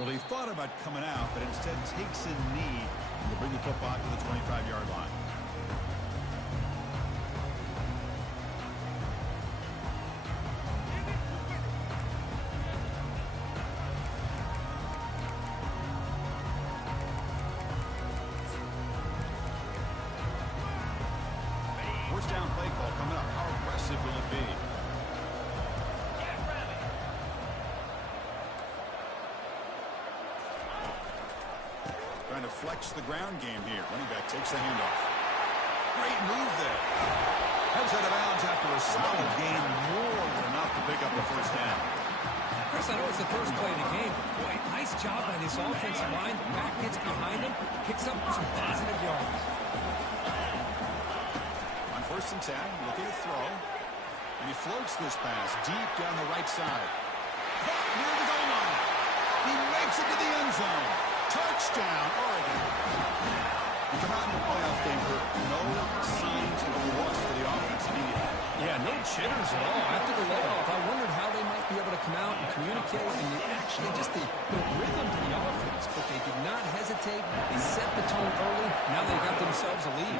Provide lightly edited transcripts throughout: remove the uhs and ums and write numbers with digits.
Well, he thought about coming out, but instead takes a knee to bring the football to the 25-yard line. First down play call coming up. How aggressive will it be? Trying to flex the ground game here. Running back takes the handoff. Great move there. Heads out of bounds after a solid gain, more than enough to pick up the first down. Chris, I know it's the first play of the game. Boy, nice job by this offensive line. The back gets behind him, picks up some positive yards. On 1st and 10, looking to throw. And he floats this pass deep down the right side. Caught near the goal line. He makes it to the end zone. Touchdown, Oregon. You come out in the playoff game for no signs of a loss for the offense immediately. Yeah, no jitters at all. After the layoff, I wondered how they might be able to come out and communicate and actually just the rhythm to the offense. But they did not hesitate. They set the tone early. Now they got themselves a lead.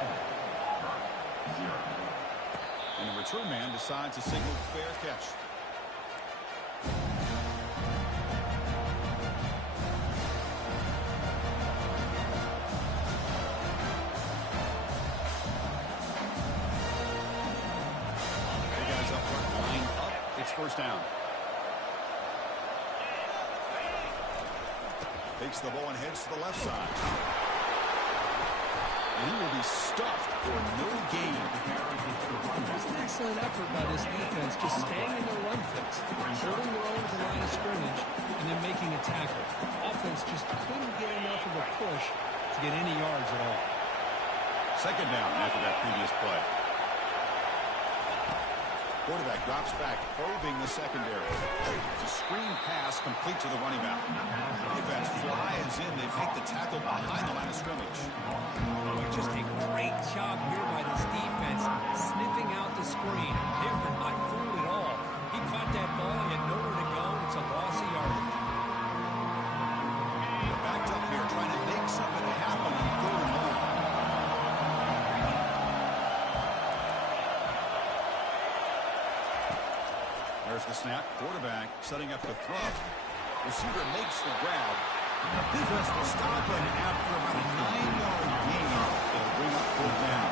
And the return man decides a single fair catch. It's first down. Takes the ball and heads to the left side. And he will be stuffed for no gain. It's an excellent effort by this defense, just staying in their run fix, holding their own to the line of scrimmage, and then making a tackle. Offense just couldn't get enough of a push to get any yards at all. Second down after that previous play. Quarterback drops back, probing the secondary. It's a screen pass complete to the running back. Defense flies in. They make the tackle behind the line of scrimmage. Just a great job here by this defense, sniffing out the screen. They were not fooled at all. He caught that ball. He had nowhere to go. It's a loss of yardage. They're backed up here, trying to make something happen on 3rd and long. There's the snap. Quarterback setting up the throw. Receiver makes the grab. Defense will stop him after about a 9-yard gain. It'll bring up 4th down.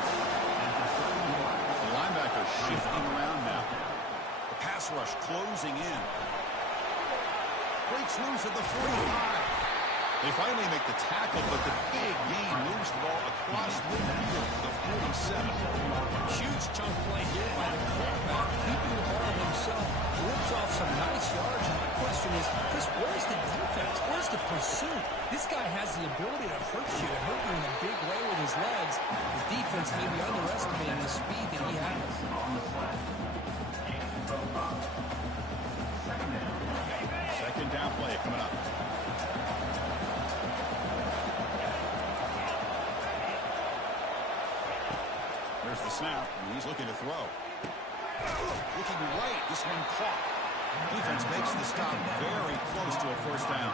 The linebacker shifting around now. The pass rush closing in. Breaks loose at the 45. They finally make the tackle, but the big gain moves the ball across midfield to the 47. Huge chunk play here by the quarterback, keeping the ball himself, rips off some nice yards. And my question is, Chris, where's the defense? Where's the pursuit? This guy has the ability to hurt you in a big way with his legs. The defense may be underestimating the speed that he has. Second down play coming up. There's the snap, and he's looking to throw. Looking right, this one caught. Defense makes the stop very close to a first down.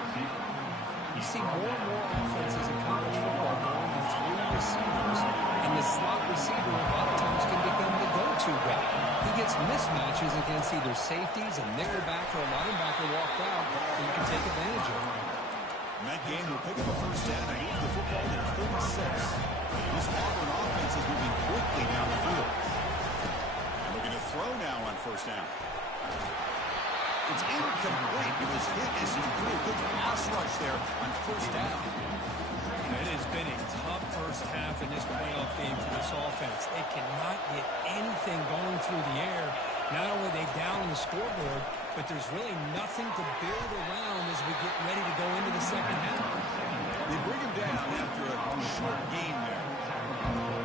You see more and more offenses in college football going to 3 receivers, and the slot receiver a lot of times can become the go-to guy. He gets mismatches against either safeties, a nickelback, or a linebacker walked out, and you can take advantage of it. And that game will pick up a first down and move the football to 36. This Auburn offense is moving quickly down the field. And looking to throw now on first down. It's incomplete. It was hit as he threw a good pass rush there on first down. It has been a tough first half in this playoff game for this offense. They cannot get anything going through the air. Not only are they down on the scoreboard, but there's really nothing to build around as we get ready to go into the second half. They bring him down after a short gain there.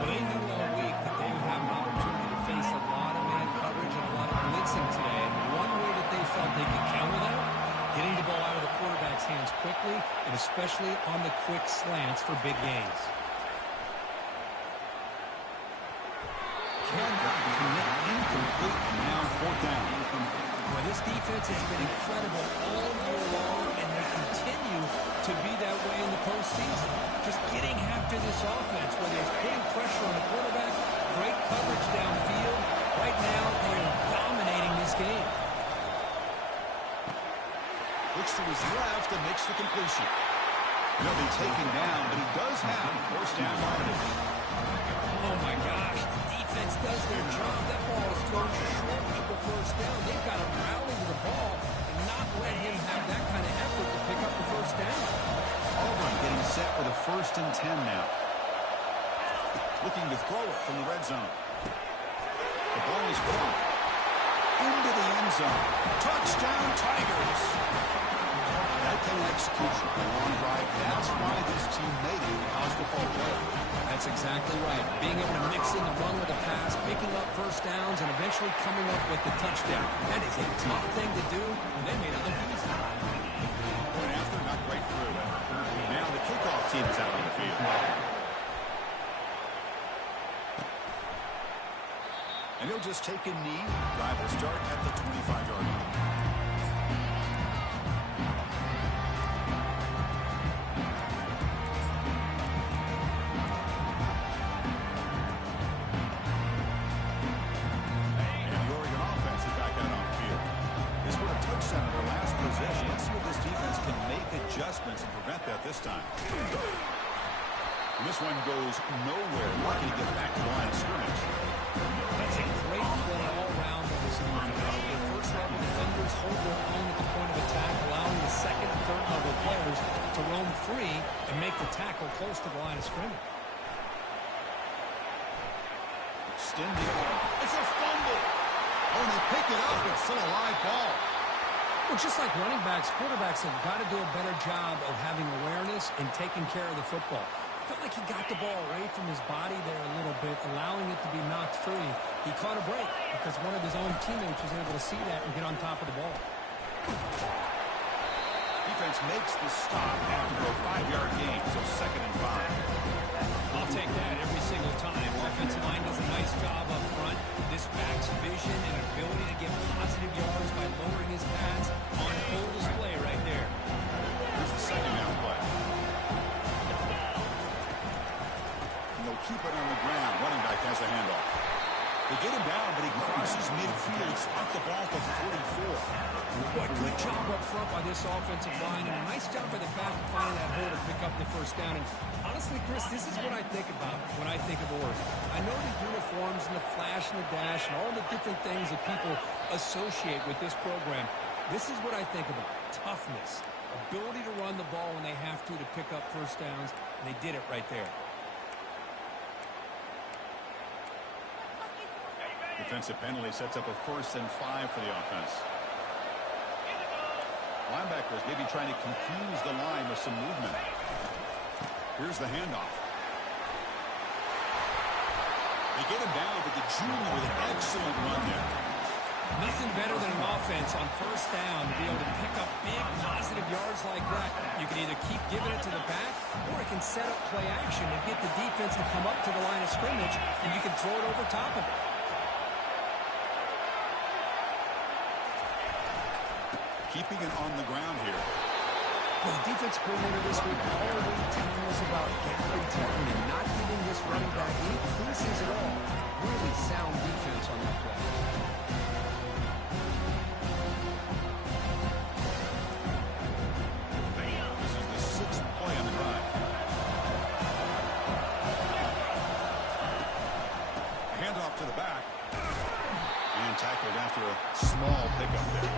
Well, they knew all week that they would have an opportunity to face a lot of man coverage and a lot of blitzing today. And one way that they felt they could counter that, getting the ball out of the quarterback's hands quickly, and especially on the quick slants for big gains. Cannot commit incomplete, and now 4th down. Well, this defense has been incredible all year long, and they continue to be that way in the postseason. Just getting after this offense, whether it's putting pressure on the quarterback, great coverage downfield. Right now, they are dominating this game. Looks to his left and makes the completion. He'll be taken down, but he does have first down yardage. Oh, my gosh. The defense does their job. That ball is thrown short at the first down. They've got to rally to the ball and not let him have that kind of effort to pick up the first down. Auburn getting set for the 1st and 10 now. Looking to throw it from the red zone. The ball is caught into the end zone. Touchdown, Tigers. That kind of execution, a long drive, that's why this team made it a college football player. That's exactly right. Being able to mix in the run with the pass, picking up first downs, and eventually coming up with the touchdown. That is a tough thing to do, and they made it look easy. Point after, not quite through. Now the kickoff team is out on the field. And he'll just take a knee. Drive will start at the 25-yard line. Adjustments and prevent that this time. And this one goes nowhere. Lucky to get back to the line of scrimmage. That's a great play all around on this defense. The first level defenders hold their own at the point of attack, allowing the second and third level players to roam free and make the tackle close to the line of scrimmage. Extending. It's a fumble. Oh, they pick it up. It's still a live ball. Well, just like running backs, quarterbacks have got to do a better job of having awareness and taking care of the football. I felt like he got the ball away from his body there a little bit, allowing it to be knocked free. He caught a break because one of his own teammates was able to see that and get on top of the ball. Defense makes the stop after a 5-yard gain, so 2nd and 5. I'll take that every single time. Offensive line does a nice job up front. This back's vision and ability to get positive yards by lowering his pads on full display right there. Here's the 2nd down play. And they'll keep it on the ground. Running back has the handoff. They get him down, but he crosses midfield. Spot the ball at the 44. Boy, good job up front by this offensive line, and a nice job by the back of finding that hole to pick up the first down. And honestly, Chris, this is what I think about when I think of Oregon. I know the uniforms and the flash and the dash and all the different things that people associate with this program. This is what I think about. Toughness, ability to run the ball when they have to pick up first downs, and they did it right there. Defensive penalty sets up a 1st and 5 for the offense. Linebackers maybe trying to confuse the line with some movement. Here's the handoff. They get him down, but the junior with an excellent run there. Nothing better than an offense on first down to be able to pick up big positive yards like that. You can either keep giving it to the back, or it can set up play action and get the defense to come up to the line of scrimmage, and you can throw it over top of it. Keeping it on the ground here. Well, the defense coordinator this week already telling us about guaranteeing and not giving this running back any creases at all. Really sound defense on that play. This is the 6th play on the drive. Handoff to the back. And tackled after a small pickup there.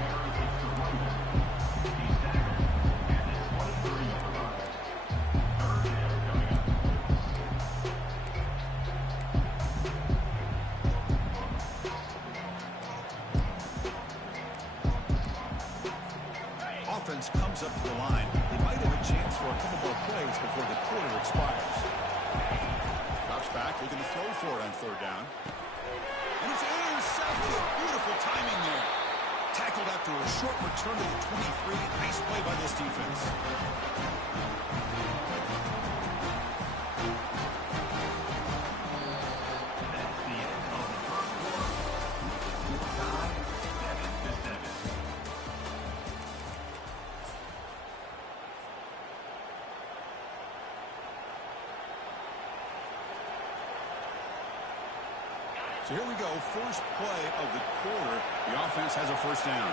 Offense comes up to the line. They might have a chance for a couple more plays before the quarter expires. Drops back, looking to throw for it on 3rd down. And it's intercepted. Beautiful timing there. Tackled after a short return to the 23. Nice play by this defense. So here we go, first play of the quarter. The offense has a first down.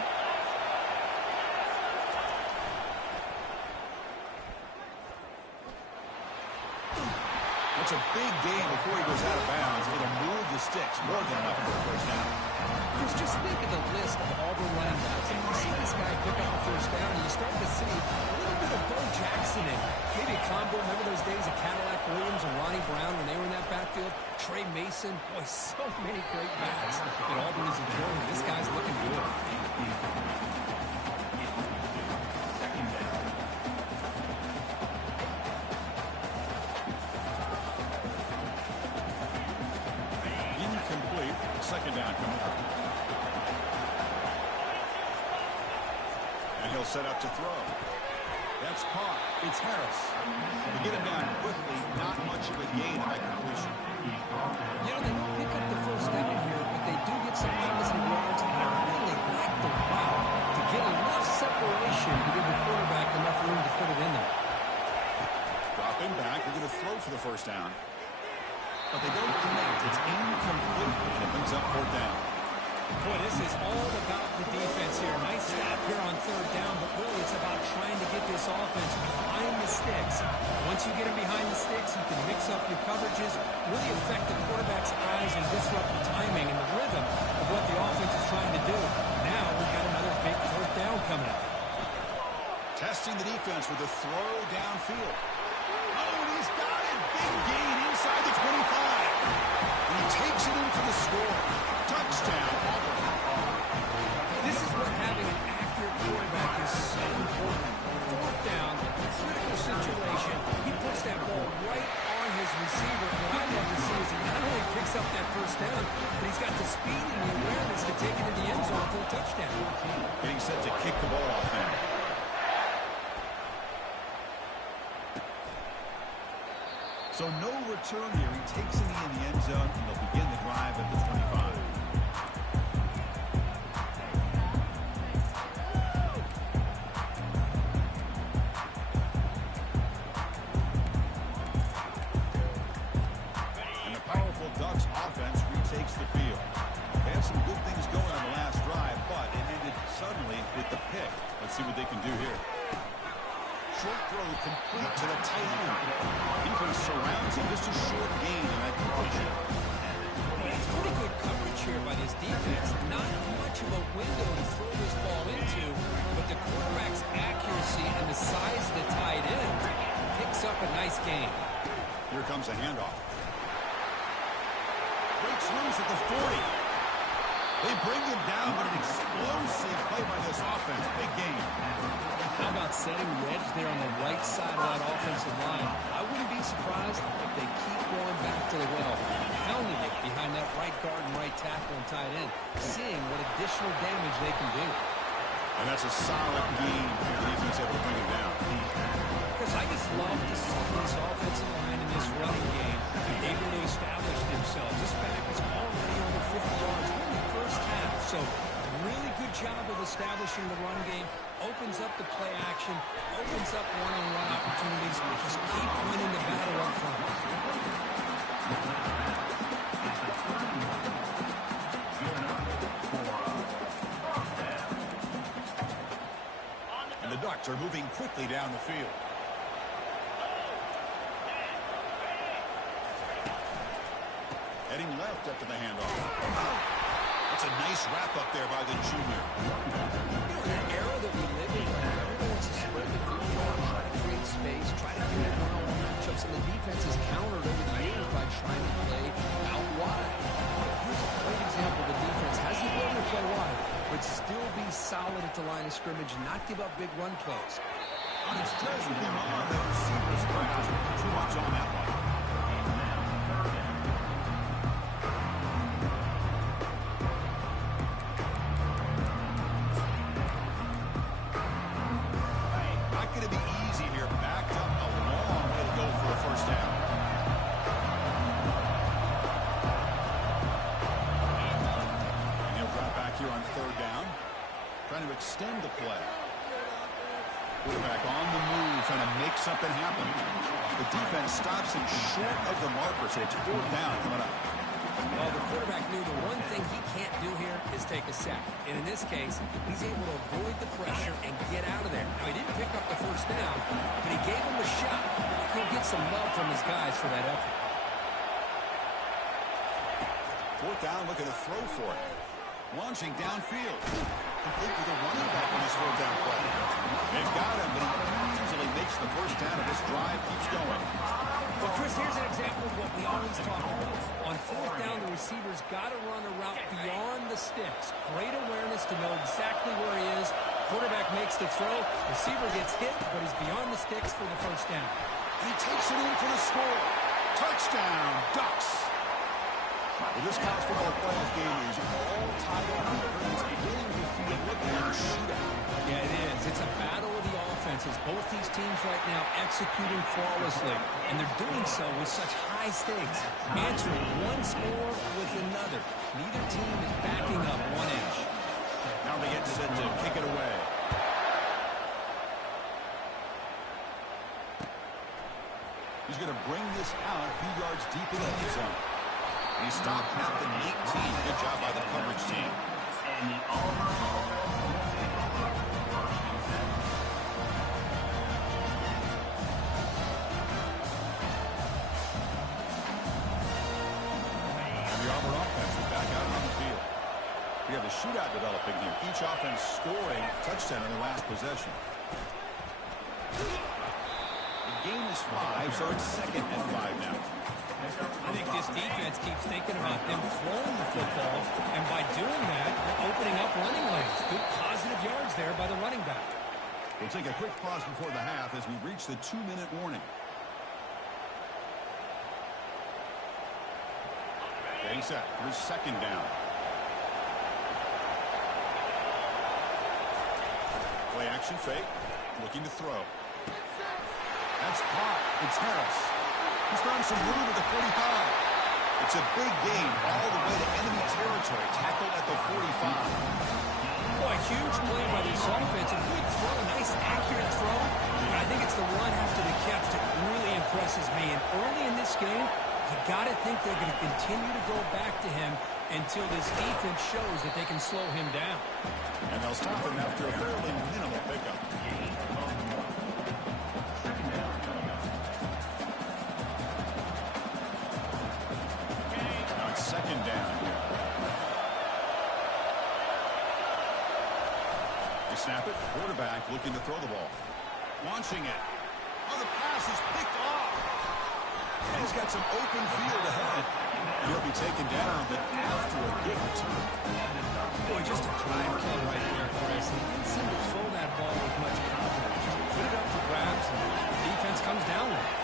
That's a big gain before he goes out of bounds. It'll move the sticks more than enough for a first down. Chris, just think of the list of Auburn running backs. And you see this guy pick up a first down, and you start to see a little bit of Bo Jackson in. Maybe a combo. Remember those days of Cadillac Williams and Ronnie Brown when they were in that backfield? Trey Mason. Boy, so many great backs that Auburn is enjoying. This guy's looking good. Second down coming up. And he'll set up to throw. That's caught. It's Harris. They get him down quickly. Not much of a gain on that completion. You know, they don't pick up the first down here, but they do get some positive yards, and I really like the route to get enough separation to give the quarterback enough room to put it in there. Drop him back. They're going to throw for the first down. But they don't connect. It's incomplete, and it brings up fourth down. Boy, this is all about the defense here. Nice snap here on third down, but really it's about trying to get this offense behind the sticks. Once you get them behind the sticks, you can mix up your coverages, really affect the quarterback's eyes and disrupt the timing and the rhythm of what the offense is trying to do. Now we've got another big fourth down coming up. Testing the defense with a throw downfield. Oh, and he's got it. Big gain inside the 25. And he takes it in for the score. Touchdown, Auburn. This is what having an accurate quarterback is so important. Fourth down, critical situation. He puts that ball right on his receiver. And what I'd love to see is he not only picks up that first down, but he's got the speed and the awareness to take it to the end zone for a touchdown. Getting set to kick the ball off now. So no return here. He takes it in the end zone, and they'll begin the drive at the 25. And the powerful Ducks offense retakes the field. They had some good things going on the last drive, but it ended suddenly with the pick. Let's see what they can do here. Short throw complete to the tight end. Defense surrounds him. Just a short gain in that completion. It's pretty good coverage here by this defense. Not much of a window to throw this ball into, but the quarterback's accuracy and the size of the tight end picks up a nice gain. Here comes a handoff. Breaks loose at the 40. They bring him down, but an explosive play by this offense. Big game. How about setting wedge there on the right side of that offensive line? I wouldn't be surprised if they keep going back to the well, pounding it behind that right guard and right tackle and tight end, seeing what additional damage they can do. And that's a solid game for the defense able to bring him down. Because I just love to see this offensive line in this running game able to establish themselves. This back is already over 50 yards in the first half, so really good job of establishing the run game. Opens up the play action, opens up one-on-one opportunities. Just keep winning the battle up front. And the Ducks are moving quickly down the field. Heading left after the handoff. That's a nice wrap up there by the junior. In that era that we live in, everyone wants to spread the field, try to create space, try to create one-on-one matchups, and the defense has countered over the years by trying to play out wide. Here's a great example. The defense has the ability to play wide, but still be solid at the line of scrimmage and not give up big run plays. On its treasure, the receivers grasp too much on that one. Extend the play. Quarterback on the move, trying to make something happen. The defense stops him short of the marker, so it's fourth down coming up. Well, the quarterback knew the one thing he can't do here is take a sack. And in this case, he's able to avoid the pressure and get out of there. Now, he didn't pick up the first down, but he gave him a shot. He'll get some love from his guys for that effort. Fourth down, looking to throw for it. Launching downfield. Complete with a running back on his fourth down play. They've got him, but he easily makes the first down of this drive, keeps going. Well, Chris, here's an example of what we always talk about. On fourth down, the receiver's got to run a route beyond the sticks. Great awareness to know exactly where he is. Quarterback makes the throw. Receiver gets hit, but he's beyond the sticks for the first down. He takes it in for the score. Touchdown, Ducks. Well, this college football playoff game is all tied up. It's beginning to feel like a shootout. Yeah, it is. It's a battle of the offenses. Both these teams right now executing flawlessly, and they're doing so with such high stakes, answering one score with another. Neither team is backing up one inch. Now they get set to kick it away. He's going to bring this out a few yards deep in the end zone. He stopped at the 18. Good job by the coverage team. We have a shootout developing here. Each offense scoring a touchdown in the last possession. The game is 5, so it's second and 5 now. I think this defense keeps thinking about them throwing the football, and by doing that, they're opening up running lanes. Good positive yards there by the running back. We'll take a quick pause before the half as we reach the 2-minute warning. Getting set for his second down. Play action fake. Looking to throw. That's caught. It's Harris. He's found some room at the 45. It's a big gain all the way to enemy territory. Tackled at the 45. Boy, huge play by this offense. A good throw. Nice, accurate throw. But I think it's the run after the catch that really impresses me. And early in this game, you got to think they're going to continue to go back to him until this defense shows that they can slow him down. And they'll stop him after a fairly minimal pickup. Now it's second down here. They snap it. Quarterback looking to throw the ball. Launching it. Oh, the pass is picked off. And he's got some open field ahead. He'll be taken down, but after a good return. Boy, just a drive kill right there, Chris. He didn't seem to throw that ball with much confidence. Just put it up for grabs, and the defense comes down with it.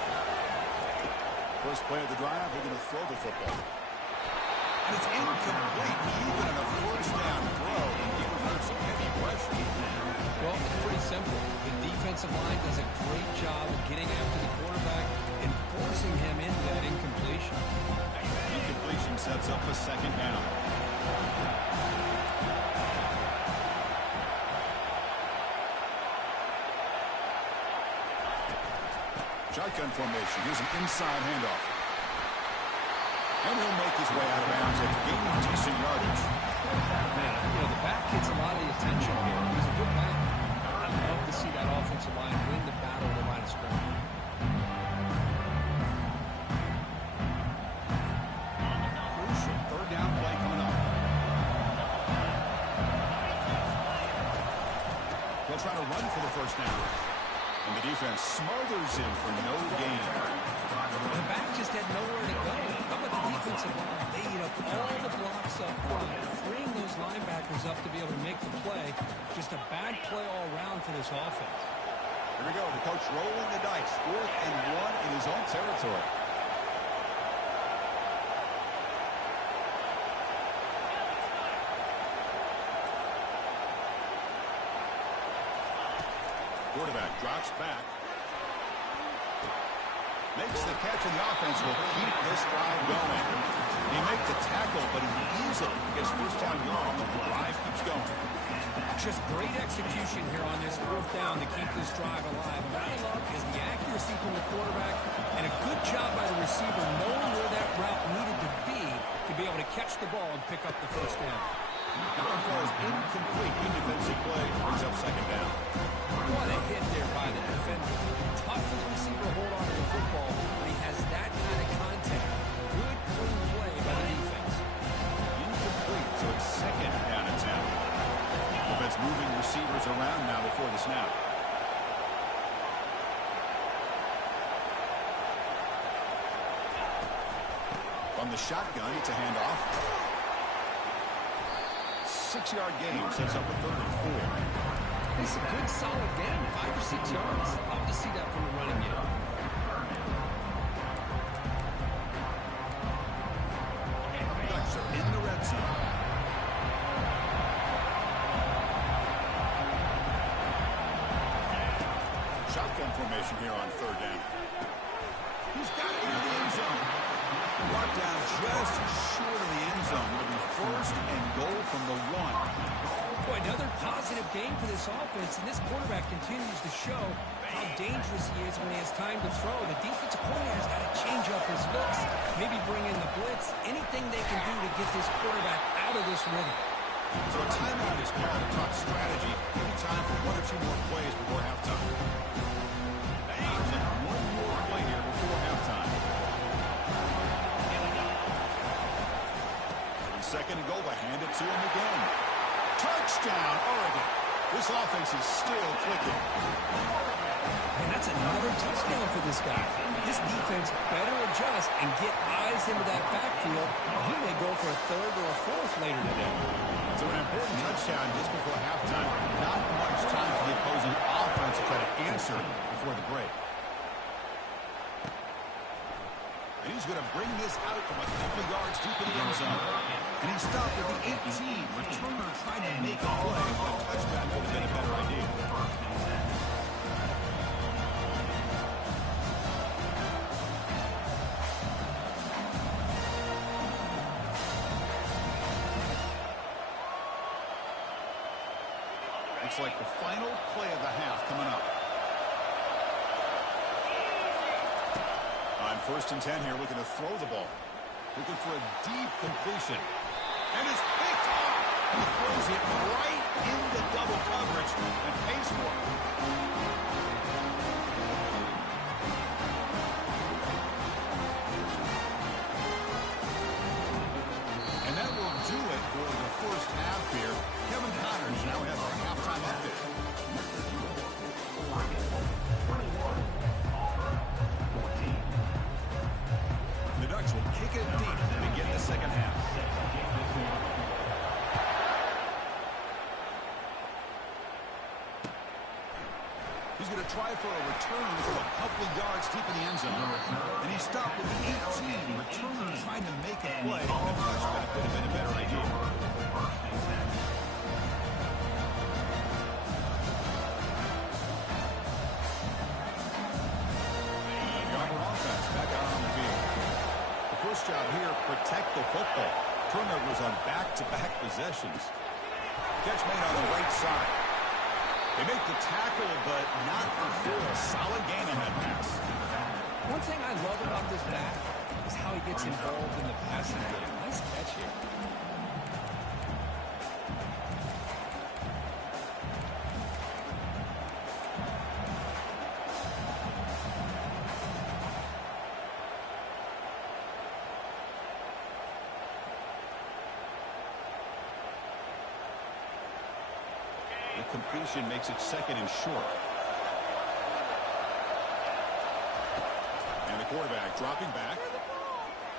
First play of the drive, they're going to throw the football. And it's incomplete, even on a first down throw. He was under some heavy pressure. Well, it's pretty simple. The defensive line does a great job of getting after the quarterback and forcing him into that incompletion. Incompletion sets up a second down. Shotgun formation. Here's an inside handoff. And he'll make his way out of bounds and gain decent yardage. Man, you know, the back gets a lot of the attention here. He's a good back. I'd love to see that offensive line win the battle of the line of scrimmage. Crucial third down play coming up. They'll try to run for the first down. And the defense smothers him for no gain. The back just had nowhere to go. How about the defensive line? They eat up all the blocks up front, freeing those linebackers up to be able to make the play. Just a bad play all around for this offense. Here we go. The coach rolling the dice. 4th and 1 in his own territory. Quarterback drops back. Makes the catch, and the offense will keep this drive going. He makes the tackle, but he easily gets first down yards. The drive keeps going. Just great execution here on this 4th down to keep this drive alive. What I love is the accuracy from the quarterback and a good job by the receiver knowing where that route needed to be to be able to catch the ball and pick up the first down. That one falls incomplete. Good defensive play. Brings up second down. What a hit there by the defender. Tough for the receiver to hold on to the football when he has that kind of contact. Good, clean play by the defense. Incomplete, so it's second down and 10. Defense moving receivers around now before the snap. From the shotgun, it's a handoff. 6-yard gain sets up a 3rd and 4. It's a good, solid game. 5 or 6 yards. Love to see that from the running game. Ducks are in the red zone. Shotgun formation here on 3rd down. He's got it into the end zone. Brought down just short of the end zone. It'll be 1st and goal from the 1. Boy, another positive game for this offense, and this quarterback continues to show how dangerous he is when he has time to throw. The defensive coordinator's got to change up his looks, maybe bring in the blitz, anything they can do to get this quarterback out of this rhythm. So a timeout is called to talk strategy. Maybe time for 1 or 2 more plays before halftime. One more play here before halftime. Second and goal, to hand it to him again. Touchdown, Oregon. This offense is still clicking. And that's another touchdown for this guy. This defense better adjust and get eyes into that backfield. He may go for a 3rd or a 4th later today. So an important touchdown just before halftime. Not much time for the opposing offense to try to answer before the break. And he's going to bring this out from a couple of yards deep in the end zone. And he stopped at the 18. Returner trying to make a play, but a touchback would have been a better idea. Looks like the final play of the half coming up. On 1st and 10 here, looking to throw the ball. Looking for a deep completion. And it's picked off. He throws it right into double coverage and pays for it. And that will do it for the first half here. Kevin Connors now has our halftime update. The Ducks will kick it deep to begin the second half. He's going to try for a return from a couple of yards deep in the end zone. And he stopped with the 18. Returner trying to make a play. And a touchback would have been a better idea. First job here, protect the football. Turnovers on back-to-back possessions. Catch made on the right side. They make the tackle, but not before a solid game ahead pass. One thing I love about this back is how he gets involved in the passing game. Nice catch here. Completion makes it 2nd and short. And the quarterback dropping back.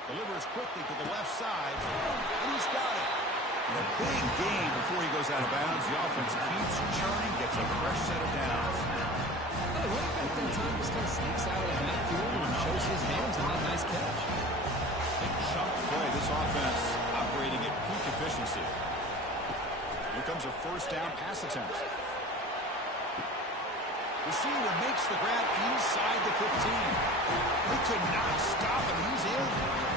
Delivers quickly to the left side. And he's got it. And a big gain before he goes out of bounds. The offense keeps churning, gets a fresh set of downs. Well, the running back that time just kind of sneaks out of the backfield and shows his hands on that nice catch. Big chunk play. This offense operating at peak efficiency. Here comes a first down pass attempt. Receiver makes the grab inside the 15. They could not stop him. He's in.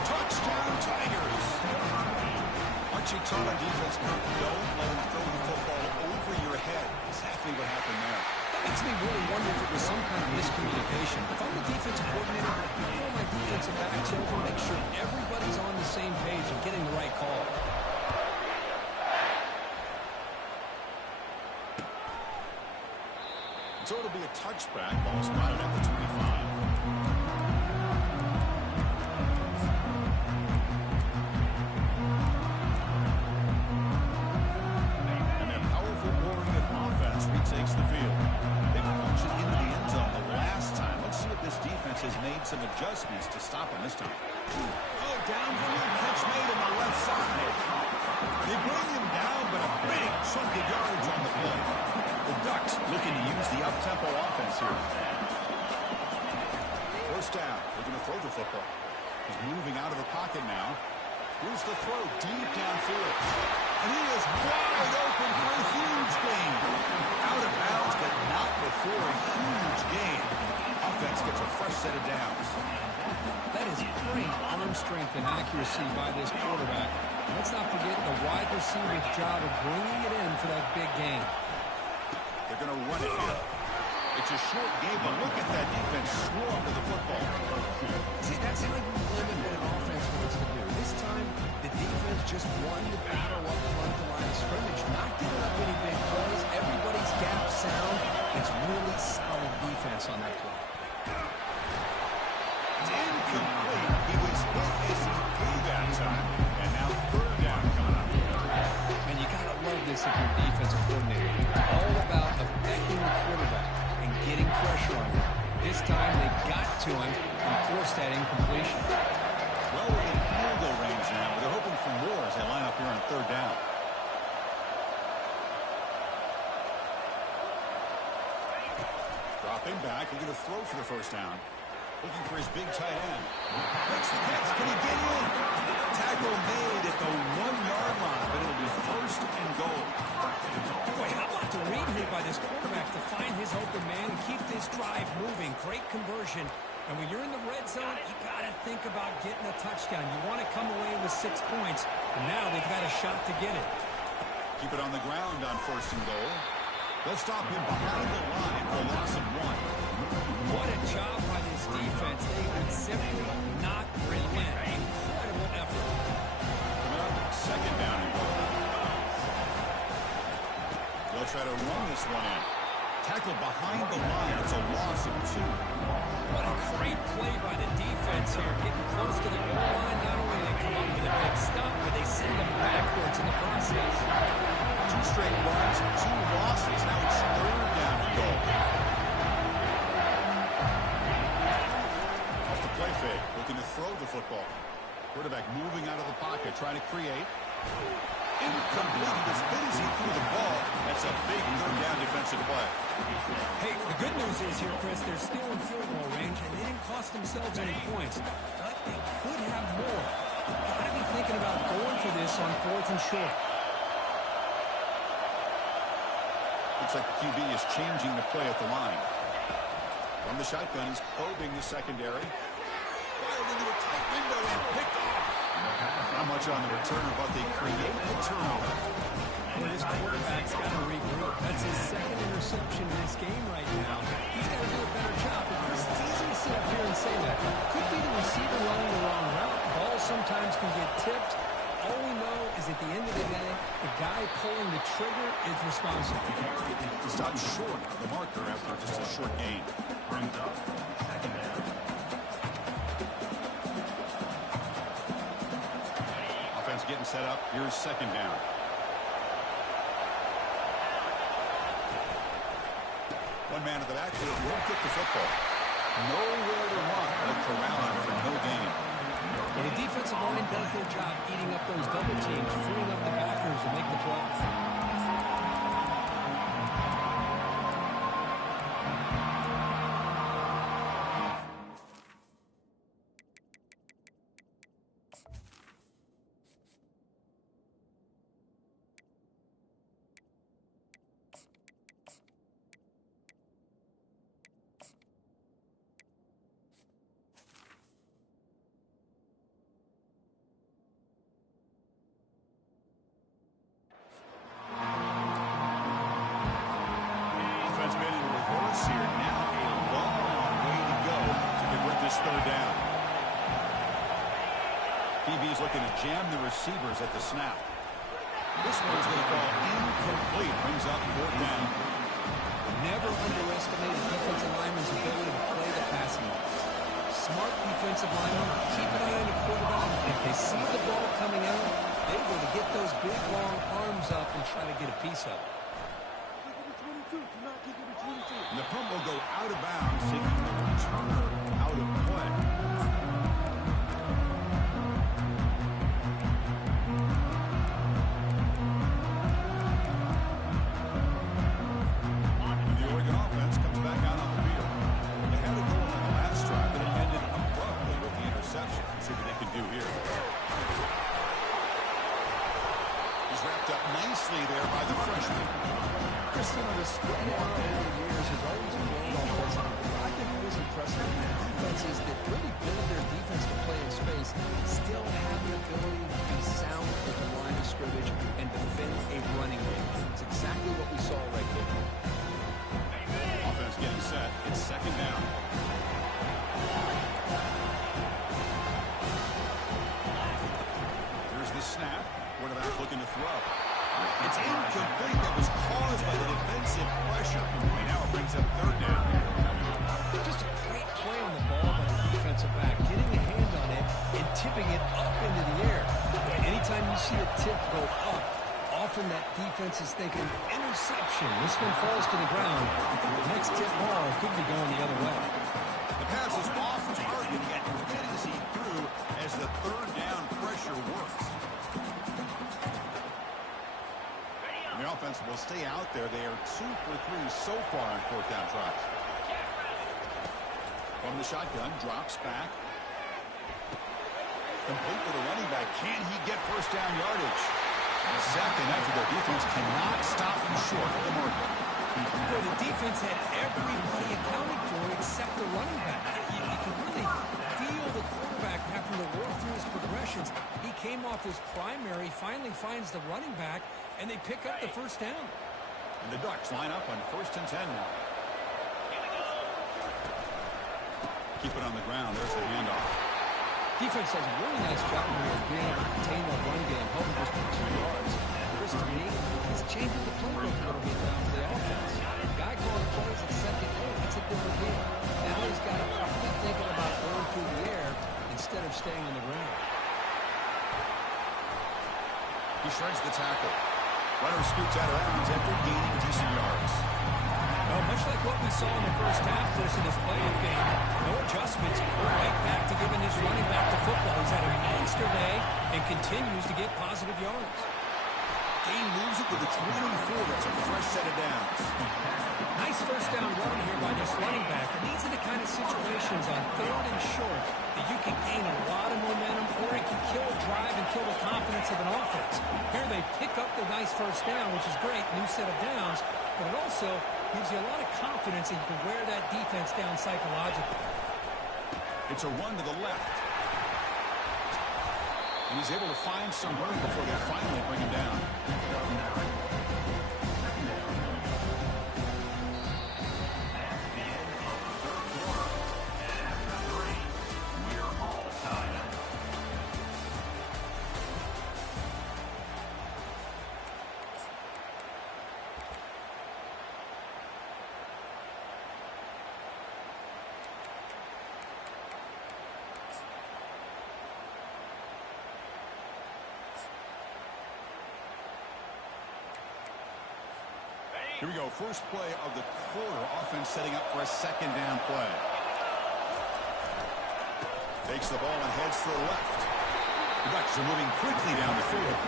Touchdown, Tigers. Archie taught on defense, don't let him throw the football over your head. Exactly what happened there. That makes me really wonder if it was some kind of miscommunication. If I'm the defensive coordinator, I pull my defensive backs over, make sure everybody everybody's on the same page and getting the right call. So it'll be a touchback. Ball spotted at the 25. Retakes the field. They punched it into the end zone the last time. Let's see if this defense has made some adjustments to stop him this time. Oh, downfield catch made on the left side. They bring him down, but a big chunk of yardage on the play. The Ducks looking to use the up-tempo offense here. First down. Looking to throw the football. He's moving out of the pocket now. Here's the throw deep downfield. And he is wide open for a huge gain. Out of bounds, but not before a huge gain. Offense gets a fresh set of downs. That is great arm strength and accuracy by this quarterback. Let's not forget the wide receiver's job of bringing it in for that big gain. They're going to run it here. It's a short game, but look at that defense swarm to the football. See, that's how you limit what an offense wants to do. This time, the defense just won the battle up front the line of scrimmage, not giving up any big plays. Everybody's gap sound. It's really solid defense on that play. It's incomplete. He was hit as he threw that time. And now third down coming up. And you got to love this if you're defensive coordinator. It's all about affecting the quarterback and getting pressure on him. This time, they got to him and forced that incompletion. Well, we're in field goal range now, but they're hoping for more as they line up here on third down. Dropping back, we're going to throw for the first down. Looking for his big tight end. Makes the catch. Can he get in? Tackle made at the 1-yard line, but it'll be first and goal. Boy, how about the read here by this quarterback to find his open man and keep this drive moving. Great conversion. And when you're in the red zone, you got to think about getting a touchdown. You want to come away with 6 points. And now they've got a shot to get it. Keep it on the ground on first and goal. They'll stop him behind the line for a loss of 1. What a job by this defense. They would simply not relent. Incredible effort. Coming up, second down and goal. They'll try to run this one in. Tackle behind the line. It's a loss of 2. What a great play by the defense here. Getting close to the goal line. Not only do they come up with a big stop, but they send them backwards in the process. 2 straight runs, 2 losses. Now it's third down and goal. Off the play fake, looking to throw the football. Quarterback moving out of the pocket, trying to create. Incomplete. As good as he threw the ball, that's a big third down defensive play. Hey, the good news is here, Chris, they're still in field goal range, and they didn't cost themselves any points. But they could have more. Got to be thinking about going for this on 4th and short. Looks like the QB is changing the play at the line. From the shotgun, he's probing the secondary. Fired into a tight window and picked off. Not much on the return, but they create the turnover. Well, this quarterback's got to regroup. That's his 2nd interception in this game right now. He's got to do a better job. It's easy to sit up here and say that. Could be the receiver running the wrong route. Balls sometimes can get tipped. All we know is at the end of the day, the guy pulling the trigger is responsible. He stopped short of the marker after just a short gain. Offense getting set up. Here's second down. One man at the backfield won't get the football. Nowhere to run. A corral for no gain. Well, the defensive line does their job eating up those double teams, freeing up the backers to make the play. DB is looking to jam the receivers at the snap. This one's going to fall incomplete. Brings up 4th down. Never underestimate a defensive lineman's ability to play the passing game. Smart defensive linemen keep an eye on the quarterback. If they see the ball coming out, they're going to get those big, long arms up and try to get a piece of it. And the punt will go out of bounds, taking the returner out of play. The Oregon offense comes back out on the field. They had a goal on the last drive, but it ended abruptly with the interception. Let's see what they can do here. He's wrapped up nicely there by the freshman. The spread out over the years has always grown offensively. I think it was impressive. Defenses that really build their defense to play in space still have the ability to be sound at the line of scrimmage and defend a running game. It's exactly what we saw right there. Offense getting set. It's 2nd down. Here's the snap. Quarterback looking to throw. It's incomplete. That was caused by the defensive pressure. And now it brings up 3rd down. Just a great play on the ball by the defensive back, getting a hand on it and tipping it up into the air. Anytime you see a tip go up, often that defense is thinking interception. This one falls to the ground. The next tip ball could be going the other way. The pass is off target, yet where is he through as the 3rd down pressure works? The offense will stay out there. They are 2 for 3 so far on 4th down tries. From the shotgun, drops back. Complete with a running back. Can he get 1st down yardage? Sacked enough that their defense cannot stop him short of the marker. Boy, the defense had everybody accounted for except the running back. You can really feel the quarterback having to work through his progressions. He came off his primary, finally finds the running back, and they pick up the 1st down. And the Ducks line up on 1st and 10 now. Keep it on the ground. There's the handoff. Defense does a really nice job here of being able to contain that run game, helping just for 2 yards. Chris, to me, he's changing the playbook a little bit now for the offense. The guy calling plays at 2nd down, that's a different game. Now he's got to probably thinking about going through the air instead of staying on the ground. He shreds the tackle. Runner scoots out of bounds after gaining decent yards. Well, much like what we saw in the first half versus this playoff game, no adjustments. We're right back to giving his running back to football. He's had a monster day and continues to get positive yards. Gain moves it with a 24. That's a fresh set of downs. Nice 1st down run here by this running back. And these are the kind of situations on 3rd and short that you can gain a lot of momentum, or it can kill a drive and kill the confidence of an offense. Here they pick up the nice 1st down, which is great, new set of downs, but it also gives you a lot of confidence that you can wear that defense down psychologically. It's a run to the left. And he's able to find some room before they finally bring him down. Here we go. First play of the quarter. Offense setting up for a 2nd down play. Takes the ball and heads to the left. The Ducks are moving quickly down the field.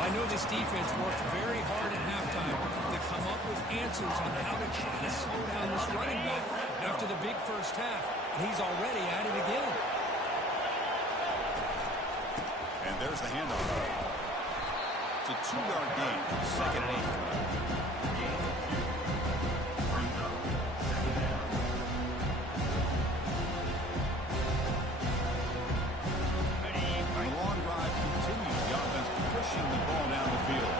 I know this defense worked very hard at halftime to come up with answers on how to try to slow down this running back after the big first half. And he's already at it again. And there's the handoff. It's a 2-yard gain. 2nd and 8. Pushing the ball down the field.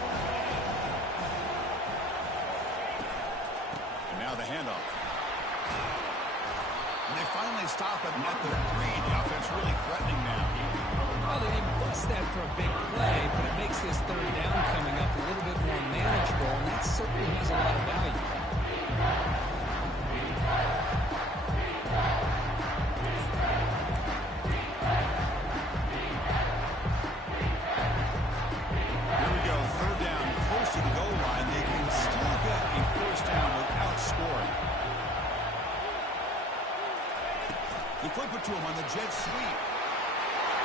And now the handoff. And they finally stop it at the 3. The offense really threatening now. Well, the jet sweep.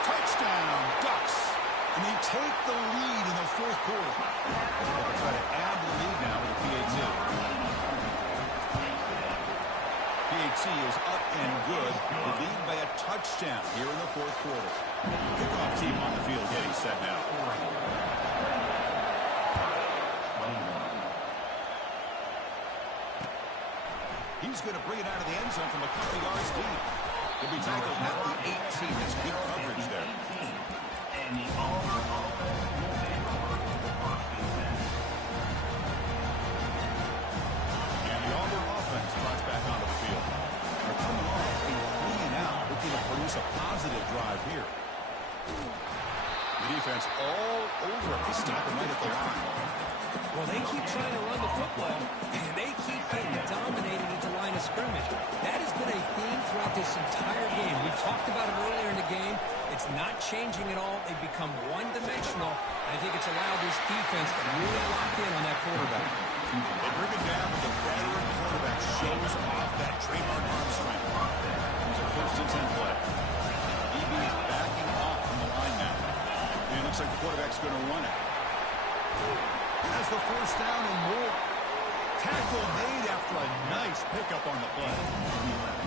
Touchdown, Ducks. And they take the lead in the fourth quarter. They'll try to add the lead now with the PAT. PAT is up and good. The lead by a touchdown here in the fourth quarter. Kickoff team on the field getting set now. He's going to bring it out of the end zone from a couple yards deep. He'll be tackled at the 18. That's good coverage there. And the Auburn offense trots back onto the field. They're coming off a 3-and-out, looking to produce a positive drive here. The defense all over it. Stopping right at the line. Well, they keep trying to run the football, and they keep getting dominated at the line of scrimmage. That has been a theme throughout this entire game. We talked about it earlier in the game. It's not changing at all. They've become one-dimensional. I think it's allowed this defense to really lock in on that quarterback. They bring it down, but the veteran quarterback shows off that trademark arm strength. It's a 1st-and-10 play. EB is backing off from the line now. And it looks like the quarterback's going to run it. Has the first down and more. Tackle made after a nice pickup on the play.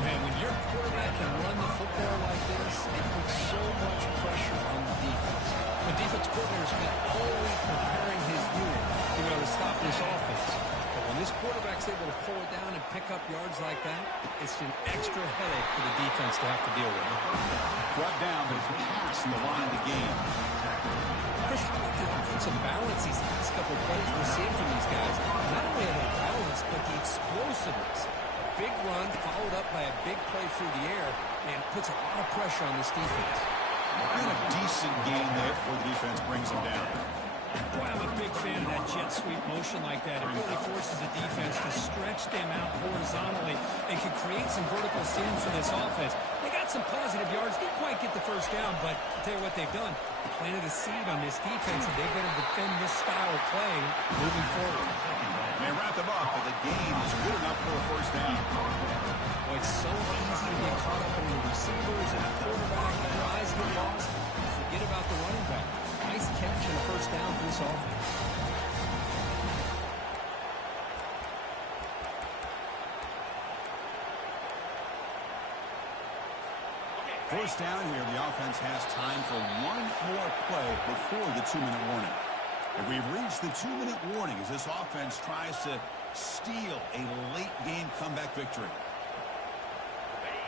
Man, when your quarterback can run the football like this, it puts so much pressure on the defense. The defense coordinator spent all week preparing his unit to stop this offense. But when this quarterback's able to pull it down and pick up yards like that, it's an extra headache for the defense to have to deal with. Brought down, but it's past the line of the game. Chris, the offensive balance these last couple of plays we're seeing from these guys. Not only are they balanced, but the explosiveness. A big run followed up by a big play through the air, and puts a lot of pressure on this defense. And a decent game there before the defense brings them down. Boy, I'm a big fan of that jet sweep motion like that. It really forces the defense to stretch them out horizontally and can create some vertical seams for this offense. They got some positive yards. Didn't quite get the first down, but I'll tell you what they've done. They planted a seed on this defense, and they better defend this style of play moving forward. They wrap them up, but the gain is good enough for a first down. Boy, it's so easy to get caught up in the receivers and the quarterback, and your eyes get lost. Forget about the running back. Nice catch and a first down for this offense. First down here, the offense has time for one more play before the 2-minute warning. And we've reached the 2-minute warning as this offense tries to steal a late-game comeback victory.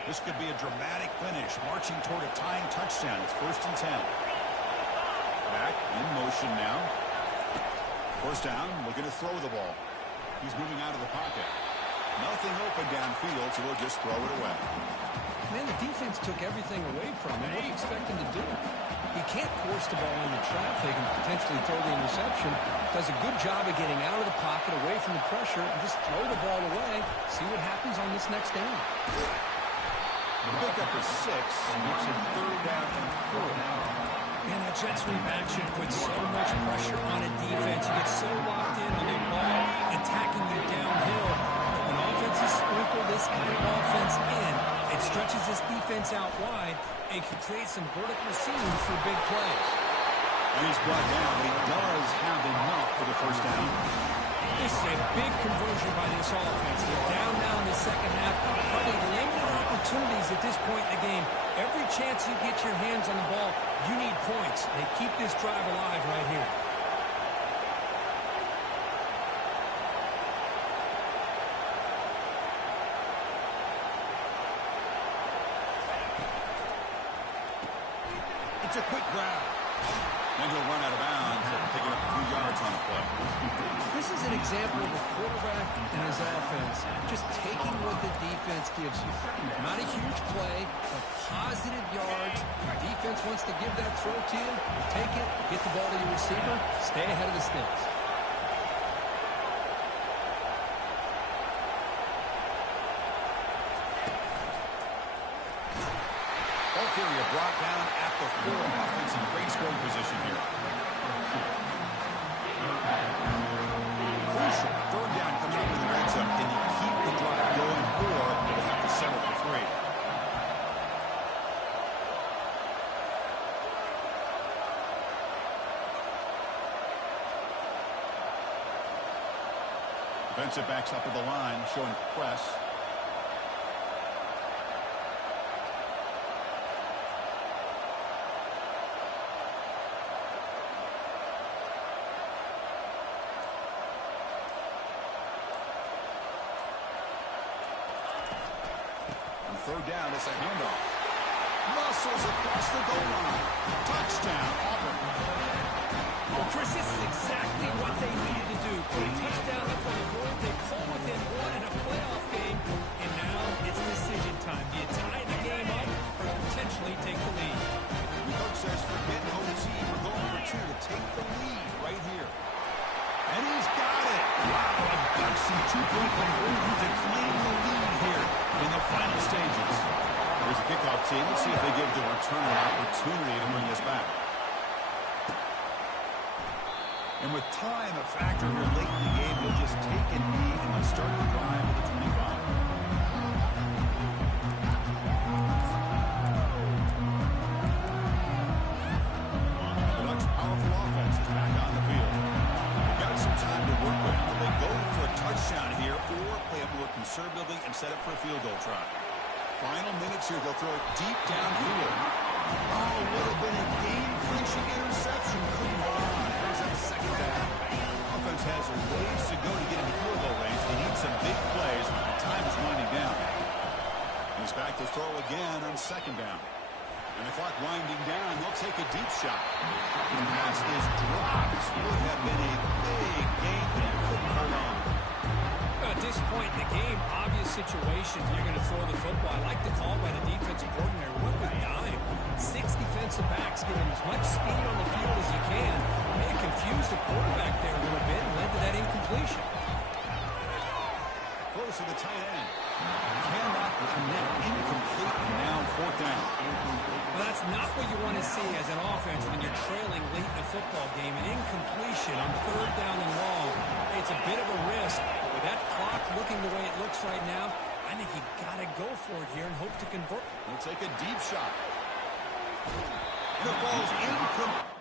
This could be a dramatic finish, marching toward a tying touchdown. It's 1st-and-10. Back in motion now. First down, looking to throw the ball. He's moving out of the pocket. Nothing open downfield, so we'll just throw it away. Man, the defense took everything away from him. What do you expect him to do? He can't force the ball into traffic and potentially throw the interception. Does a good job of getting out of the pocket, away from the pressure, and just throw the ball away. See what happens on this next down. Pick up a 6, makes it 3rd down and 4. Man, that jet sweep action puts so much pressure on a defense. You get so locked in on the ball, attacking you downhill. But when offenses sprinkle this kind of offense in, it stretches this defense out wide and can create some vertical seams for big plays. And he's brought down. He does have enough for the first down. This is a big conversion by this offense. They're down now in the second half. Probably limited opportunities at this point in the game. Every chance you get your hands on the ball, you need points. They keep this drive alive right here. It's a quick grab. Then he'll run out of bounds, picking up a few yards on the play. This is an example of a quarterback and his offense just taking what the defense gives you. Not a huge play, but positive yards. Your defense wants to give that throw to you. Take it, get the ball to your receiver, stay ahead of the sticks. Ball carrier brought down at the 4. Offense in great scoring position here. Crucial. 3rd down coming up in the red zone. Can you keep the drive going, or will have to settle for 3? Defensive backs up at the line, showing press. On third down, it's a handoff. Muscles across the goal line. Touchdown, Auburn. Well, Chris, this is exactly what they needed to do. Put a touchdown up on the board. They pull within one in a playoff game, and now it's decision time. Do you tie the game up or potentially take the lead? The coach says forget OT. We're going for two to take the lead right here. And he's got it. Wow, a gutsy two-point conversion to claim the lead here in the final stages. Here's a kickoff team. Let's see if they give the return an opportunity to bring this back. And with time a factor here late in the game, he'll just take a knee and let's start the drive at the 25. The Ducks' powerful offense is back on the field. They've got some time to work with. Will they go for a touchdown here or play it more conservatively and set up for a field goal try? Final minutes here. They'll throw it deep downfield. Oh, would have been a game-clinching interception. Couldn't hold on. Brings up second down. Offense has a ways to go to get into field goal range. They need some big plays. Time is winding down. He's back to throw again on second down. And the clock winding down. They'll take a deep shot. The pass is dropped. Would have been a big game, but he couldn't hold on. At this point in the game, obvious situation, you're going to throw the football. I like the call by the defensive coordinator. Went with dime. 6 defensive backs, give him as much speed on the field as you can. May have confused the quarterback there a little bit and led to that incompletion. Close to the tight end. Cannot connect. Incomplete. And now fourth down. Well, that's not what you want to see as an offense when you're trailing late in a football game. An incompletion on third down and long. It's a bit of a risk. But with that clock looking the way it looks right now, I think you got to go for it here and hope to convert. He'll take a deep shot. And the ball's incomplete.